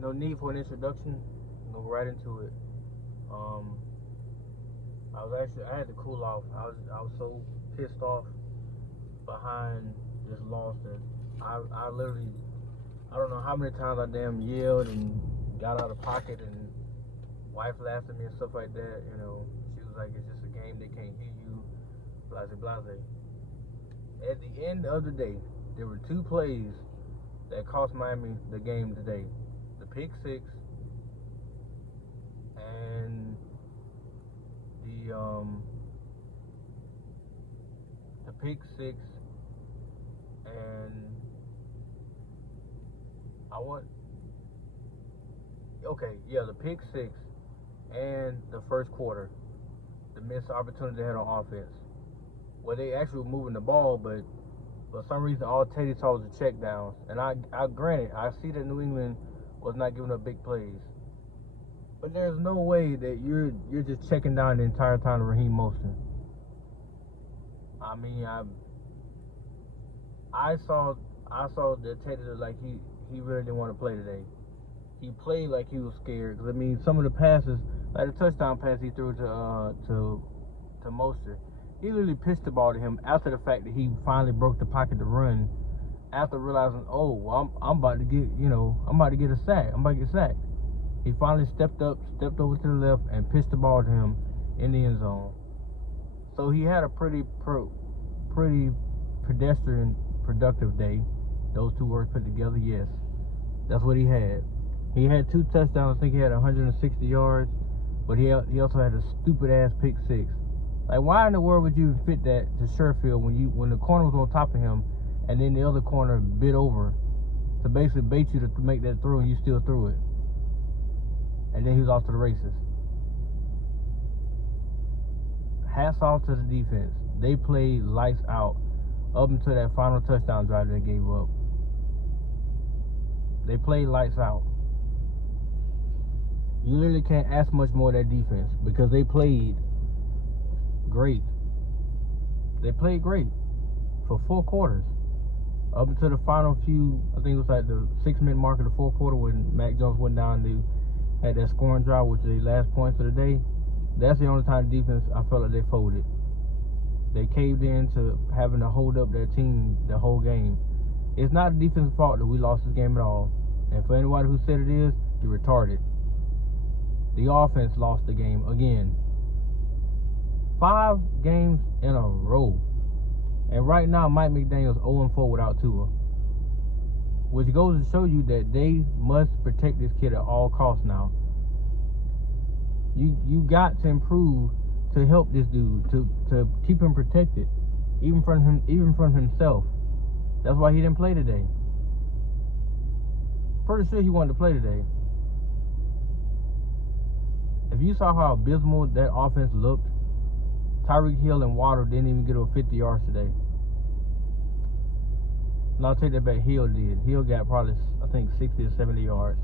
No need for an introduction. Go right into it. I had to cool off. I was so pissed off behind this loss that I literally, I don't know how many times I damn yelled and got out of pocket, and wife laughed at me and stuff like that. You know, she was like, "It's just a game. They can't hear you." Blase, blase. At the end of the day, there were two plays that cost Miami the game today: the pick six and the pick six and the pick six and the first quarter, the missed opportunity they had on offense. Well, they actually were moving the ball, but for some reason, all Teddy saw was the check downs. And I granted, I see that New England was not giving up big plays, but there's no way that you're just checking down the entire time to Raheem Mostert. I mean, I saw that Teddy looked like he really didn't want to play today. He played like he was scared. Cause I mean, some of the passes, like the touchdown pass he threw to Mostert, he literally pitched the ball to him after the fact that he finally broke the pocket to run. After realizing, oh, well, I'm about to get a sack. I'm about to get sacked. He finally stepped over to the left and pitched the ball to him in the end zone. So he had a pretty pedestrian productive day. Those two words put together, yes. That's what he had. He had 2 touchdowns. I think he had 160 yards, but he also had a stupid ass pick six. Like, why in the world would you fit that to Sherfield when the corner was on top of him, and then the other corner bit over to basically bait you to make that throw, and you still threw it, and then he was off to the races. Hats off to the defense. They played lights out up until that final touchdown drive that they gave up. They played lights out. You literally can't ask much more of that defense because they played great. They played great for 4 quarters. Up until the final few, I think it was like the 6-minute mark of the 4th quarter when Mac Jones went down and they had that scoring drive, which is the last points of the day. That's the only time the defense, I felt like they folded. They caved in to having to hold up their team the whole game. It's not the defense's fault that we lost this game at all. And for anybody who said it is, you're retarded. The offense lost the game again. 5 games in a row. And right now, Mike McDaniel's 0-4 without Tua. Which goes to show you that they must protect this kid at all costs now. You got to improve to help this dude, to keep him protected, even from himself. That's why he didn't play today. Pretty sure he wanted to play today. If you saw how abysmal that offense looked, Tyreek Hill and Waddle didn't even get over 50 yards today. No, I'll take that back. Hill did. Hill got probably, I think, 60 or 70 yards.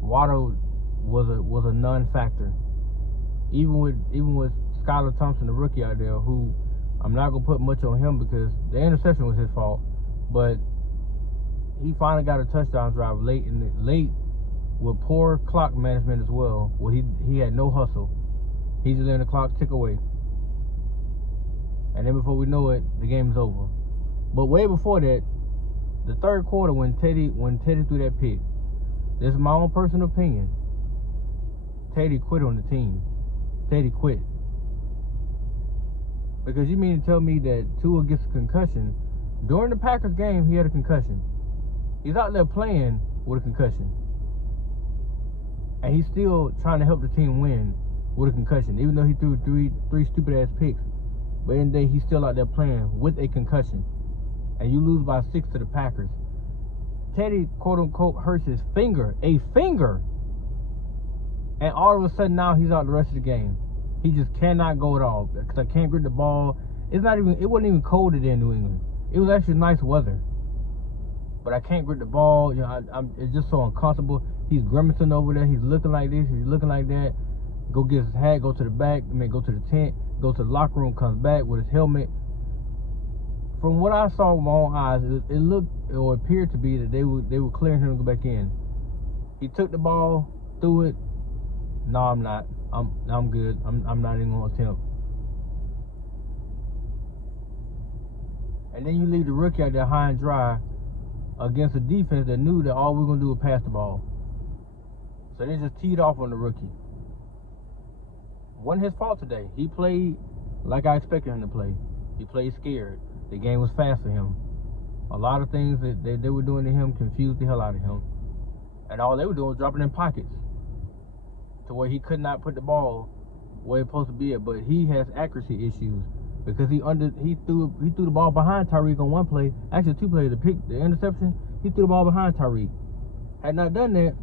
Waddle was a non-factor. Even with Skylar Thompson, the rookie out there, who I'm not gonna put much on him because the interception was his fault, but he finally got a touchdown drive late with poor clock management as well. Where he had no hustle. He just letting the clock tick away, and then before we know it, the game is over. But way before that, the 3rd quarter when Teddy threw that pick, this is my own personal opinion. Teddy quit on the team. Teddy quit. Because you mean to tell me that Tua gets a concussion? During the Packers game, he had a concussion. He's out there playing with a concussion. And he's still trying to help the team win with a concussion. Even though he threw three stupid-ass picks. But in the day, he's still out there playing with a concussion. And you lose by 6 to the Packers. Teddy, quote-unquote, hurts his finger. A finger! And all of a sudden now he's out the rest of the game. He just cannot go at all because I can't grip the ball. It wasn't even cold today in New England. It was actually nice weather. But I can't grip the ball. You know, it's just so uncomfortable. He's grimacing over there. He's looking like this. He's looking like that. Go get his hat. Go to the back. Go to the tent. Go to the locker room. Comes back with his helmet. From what I saw with my own eyes, it looked or appeared to be that they were clearing him to go back in. He took the ball, threw it. No, I'm not. I'm good. I'm not even gonna attempt. And then you leave the rookie out there high and dry against a defense that knew that all we're gonna do was pass the ball. So they just teed off on the rookie. Wasn't his fault today. He played like I expected him to play. He played scared. The game was fast for him. A lot of things that they were doing to him confused the hell out of him. And all they were doing was dropping in pockets to where he could not put the ball where it's supposed to be at. But he has accuracy issues because he threw the ball behind Tyreek on one play. Actually, two plays. The interception, he threw the ball behind Tyreek. Had not done that,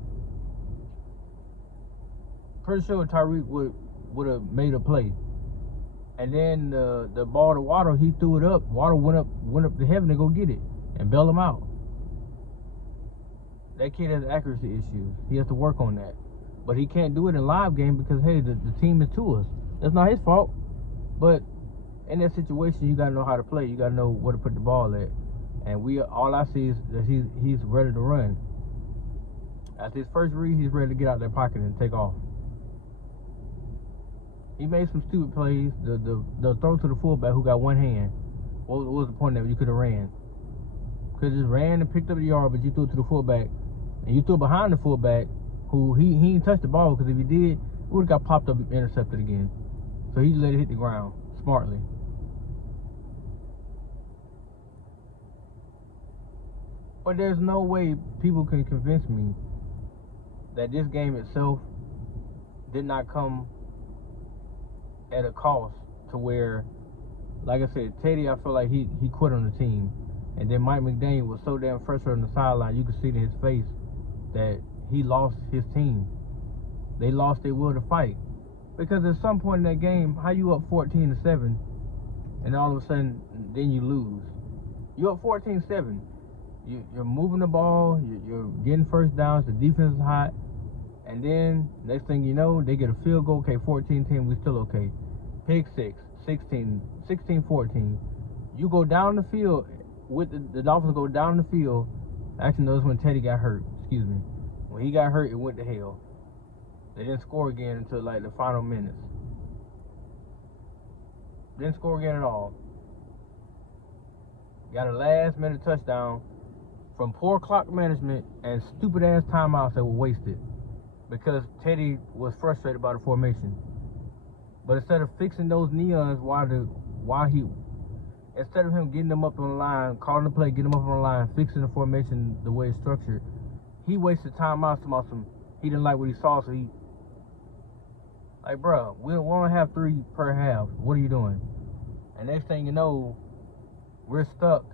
pretty sure Tyreek would have made a play. And then the ball to Waddle, he threw it up. Waddle went up to heaven to go get it and bail him out. That kid has accuracy issues. He has to work on that. But he can't do it in live game because, hey, the team is to us. That's not his fault. But in that situation, you got to know how to play. You got to know where to put the ball at. And all I see is that he's ready to run. After his first read, he's ready to get out of their pocket and take off. He made some stupid plays. The throw to the fullback who got one hand. What was the point of it? You could have ran. Could have just ran and picked up the yard, but you threw it to the fullback. And you threw it behind the fullback, who he didn't touch the ball, because if he did, it would have got popped up and intercepted again. So he just let it hit the ground smartly. But there's no way people can convince me that this game itself did not come at a cost to where, like I said, Teddy, I feel like he quit on the team. And then Mike McDaniel was so damn frustrated on the sideline, you could see it in his face that he lost his team. They lost their will to fight. Because at some point in that game, how you up 14-7, and all of a sudden, then you lose. You up 14-7. You're moving the ball, you're getting first downs, the defense is hot, and then next thing you know, they get a field goal. Okay, 14-10, we still okay. Pick six, 16-14. You go down the field with the Dolphins go down the field. Actually, no, that's when Teddy got hurt. Excuse me. When he got hurt, it went to hell. They didn't score again until like the final minutes. Didn't score again at all. Got a last minute touchdown from poor clock management and stupid ass timeouts that were wasted because Teddy was frustrated by the formation. But instead of fixing those neons instead of him getting them up on the line, calling the play, getting them up on the line, fixing the formation the way it's structured, he wasted timeouts about some. He didn't like what he saw, so he like, bro, we only have 3 per half. What are you doing? And next thing you know, we're stuck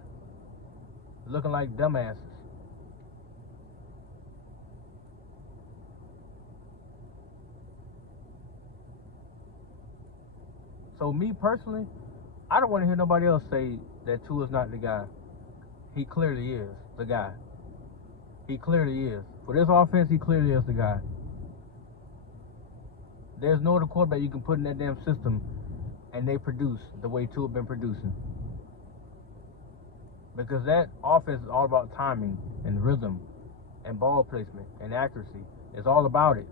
looking like dumbasses. So me personally, I don't want to hear nobody else say that Tua's not the guy. He clearly is the guy. He clearly is. For this offense, he clearly is the guy. There's no other quarterback you can put in that damn system and they produce the way Tua been producing. Because that offense is all about timing and rhythm and ball placement and accuracy. It's all about it.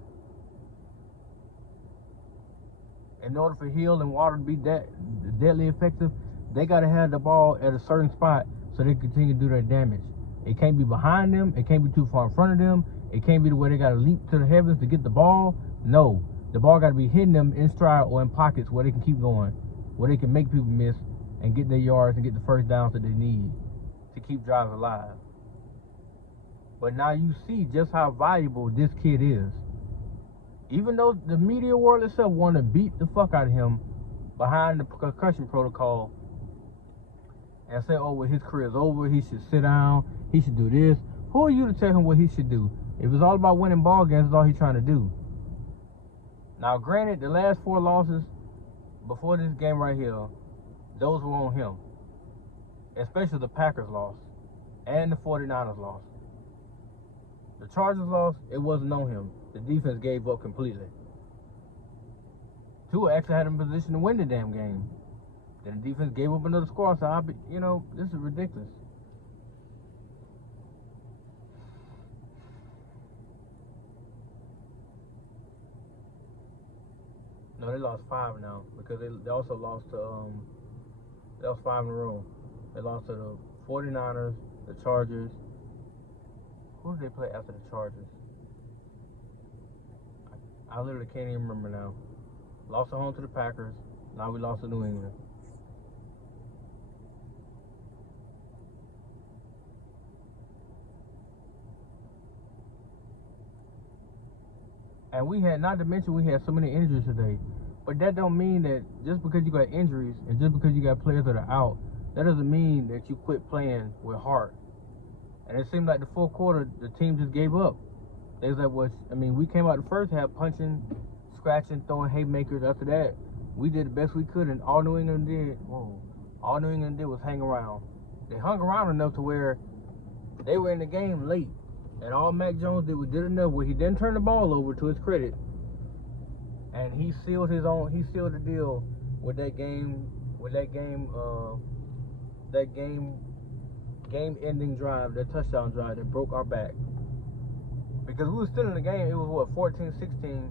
In order for Hill and Water to be deadly effective, they got to have the ball at a certain spot so they continue to do their damage. It can't be behind them. It can't be too far in front of them. It can't be the way they got to leap to the heavens to get the ball. No. The ball got to be hitting them in stride or in pockets where they can keep going, where they can make people miss and get their yards and get the first downs that they need to keep drives alive. But now you see just how valuable this kid is. Even though the media world itself want to beat the fuck out of him behind the concussion protocol and say, oh, well, his career's over, he should sit down, he should do this. Who are you to tell him what he should do? If it's all about winning ball games, that's all he's trying to do. Now, granted, the last 4 losses before this game right here, those were on him. Especially the Packers loss and the 49ers loss. The Chargers loss, it wasn't on him. The defense gave up completely. Tua actually had him in position to win the damn game. Then the defense gave up another score. So, this is ridiculous. No, they lost 5 now because they also lost to they lost 5 in a row. They lost to the 49ers, the Chargers. Who did they play after the Chargers? I literally can't even remember now. Lost at home to the Packers. Now we lost to New England. And we had, not to mention, we had so many injuries today. But that don't mean that just because you got injuries and just because you got players that are out, that doesn't mean that you quit playing with heart. And it seemed like the fourth quarter, the team just gave up. They was like, well, I mean, we came out the first half punching, scratching, throwing haymakers. After that, we did the best we could, and all New England did was hang around. They hung around enough to where they were in the game late. And all Mac Jones did enough where he didn't turn the ball over, to his credit. And he sealed the deal with that game-ending drive, that touchdown drive that broke our back. Because we were still in the game, it was what, 14-16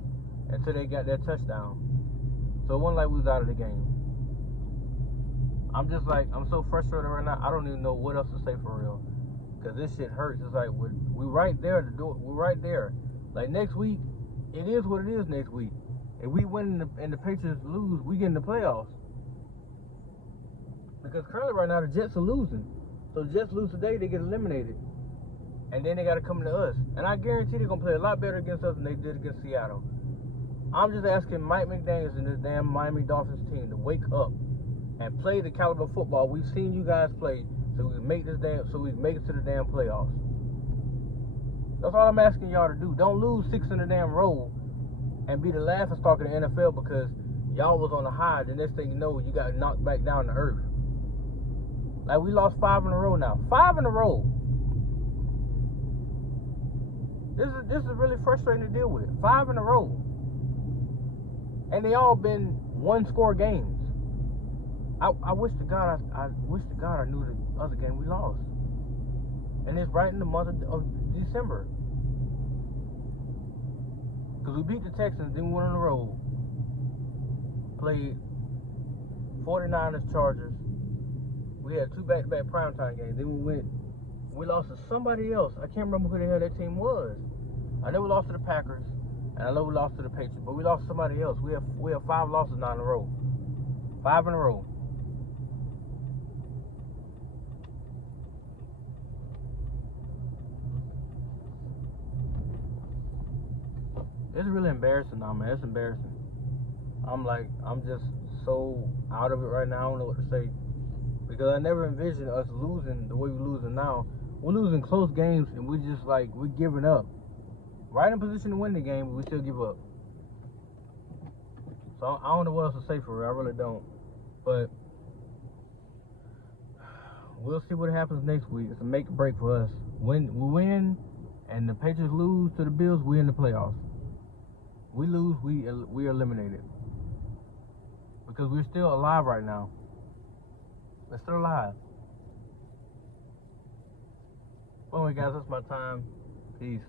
until they got that touchdown. So it wasn't like we was out of the game. I'm so frustrated right now, I don't even know what else to say for real. Because this shit hurts. It's like, we right there to do it. We're right there. Like, next week, it is what it is next week. If we win and the Patriots lose, we get in the playoffs. Because currently right now, the Jets are losing. So the Jets lose today, they get eliminated. And then they got to come to us. And I guarantee they're going to play a lot better against us than they did against Seattle. I'm just asking Mike McDaniels and this damn Miami Dolphins team to wake up and play the caliber of football we've seen you guys play, so we can make it to the damn playoffs. That's all I'm asking y'all to do. Don't lose 6 in a damn row and be the laughingstock of the NFL because y'all was on a high. The next thing you know, you got knocked back down to earth. Like, we lost 5 in a row now. 5 in a row. This is really frustrating to deal with. 5 in a row. And they all been 1-score games. I wish to God I knew the other game we lost. And it's right in the month of December. Because we beat the Texans, then we went on the road. Played 49ers, Chargers. We had 2 back-to-back primetime games. Then we lost to somebody else. I can't remember who the hell that team was. I know we lost to the Packers, and I know we lost to the Patriots, but we lost to somebody else. We have 5 losses now in a row. 5 in a row. It's really embarrassing now, man. It's embarrassing. I'm just so out of it right now. I don't know what to say. Because I never envisioned us losing the way we're losing now. We're losing close games, and we're giving up. Right in position to win the game, but we still give up. So I don't know what else to say for real. I really don't. But we'll see what happens next week. It's a make or break for us. When we win and the Patriots lose to the Bills, we're in the playoffs. We lose, we are eliminated. Because we're still alive right now. We're still alive. Well, anyway, guys, that's my time. Peace.